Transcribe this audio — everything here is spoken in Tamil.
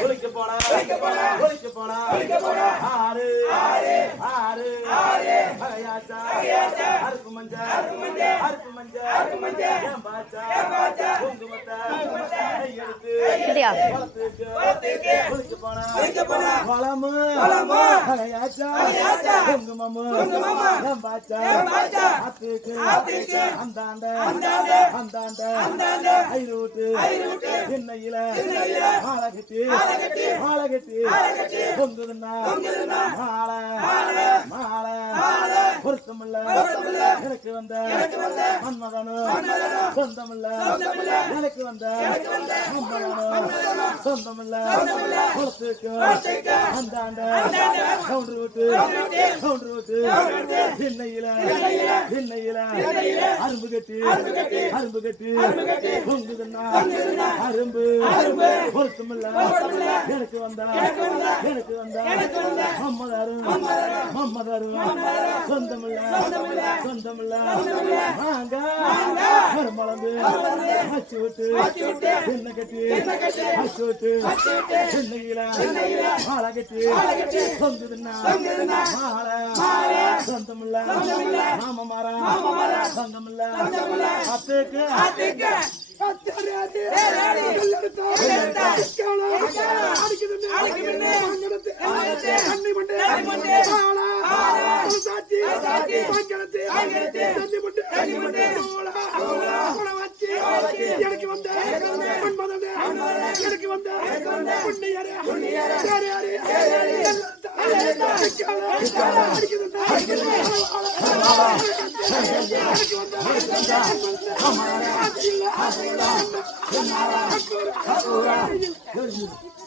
குளிக்க போனா ஆறு மலையாச்சா அறுப்பு மஞ்ச பாச்சா குங்குமத்தை எடுத்து குளிக்க போனா வளமு மலையாச்சா குங்குமமு பாச்சா அத்துக்கு அந்தாண்ட ஐரூட்டு என்னையில மாலகட்டி பொங்குதுன்னா மாலை பொருத்தமில்ல எனக்கு வந்த மன்மதனும் சொந்தமில்ல எனக்கு வந்த மன்மதனும் சொந்தமில்ல பொறுத்துக்கு அந்தாண்ட சவுண்டு விட்டு என்னையில அரும்பு கட்டி பொங்குதுன்னா அரும்பு பொருத்தமில்ல எனக்கு வந்த மம்மதாரும் சொந்தமில்ல நாங்க மரமளந்து அச்சு விட்டு என்ன கட்டி அச்சு விட்டு சென்னையில மாலை கட்டி பொங்குதுன்னா மாலை சொந்தமில்ல மாம மரம் சொந்தமில்ல அத்துக்கு எனக்கு வந்த Come on.